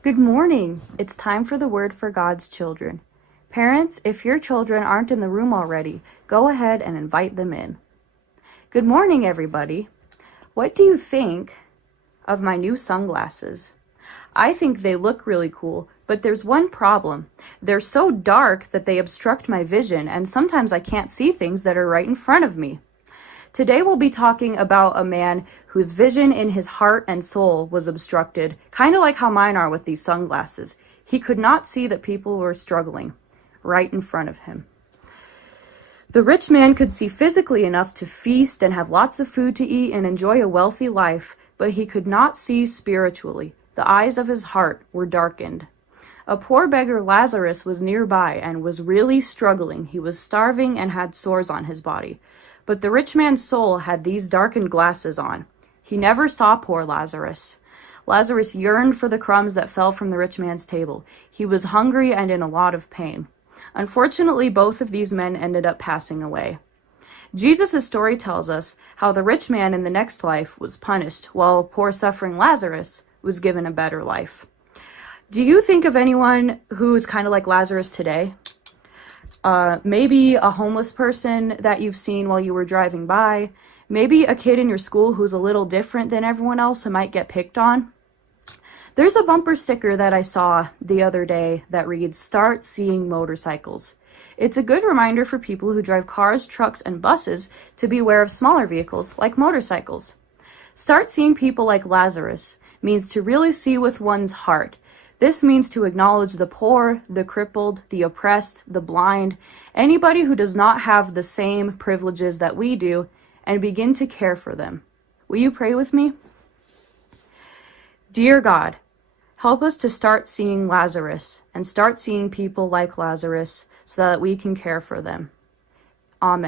Good morning. It's time for the word for God's children. Parents, if your children aren't in the room already, go ahead and invite them in. Good morning, everybody. What do you think of my new sunglasses? I think they look really cool, but there's one problem. They're so dark that they obstruct my vision, and sometimes I can't see things that are right in front of me. Today we'll be talking about a man whose vision in his heart and soul was obstructed, kind of like how mine are with these sunglasses. He could not see that people were struggling right in front of him. The rich man could see physically enough to feast and have lots of food to eat and enjoy a wealthy life, but he could not see spiritually. The eyes of his heart were darkened. A poor beggar Lazarus was nearby and was really struggling. He was starving and had sores on his body. But the rich man's soul had these darkened glasses on. He never saw poor Lazarus. Lazarus yearned for the crumbs that fell from the rich man's table. He was hungry and in a lot of pain. Unfortunately, both of these men ended up passing away. Jesus' story tells us how the rich man in the next life was punished, while poor suffering Lazarus was given a better life. Do you think of anyone who's kind of like Lazarus today? Maybe a homeless person that you've seen while you were driving by. Maybe a kid in your school who's a little different than everyone else and might get picked on. There's a bumper sticker that I saw the other day that reads, "Start seeing motorcycles." It's a good reminder for people who drive cars, trucks, and buses to beware of smaller vehicles like motorcycles. Start seeing people like Lazarus means to really see with one's heart. This means to acknowledge the poor, the crippled, the oppressed, the blind, anybody who does not have the same privileges that we do, and begin to care for them. Will you pray with me? Dear God, help us to start seeing Lazarus and start seeing people like Lazarus so that we can care for them. Amen.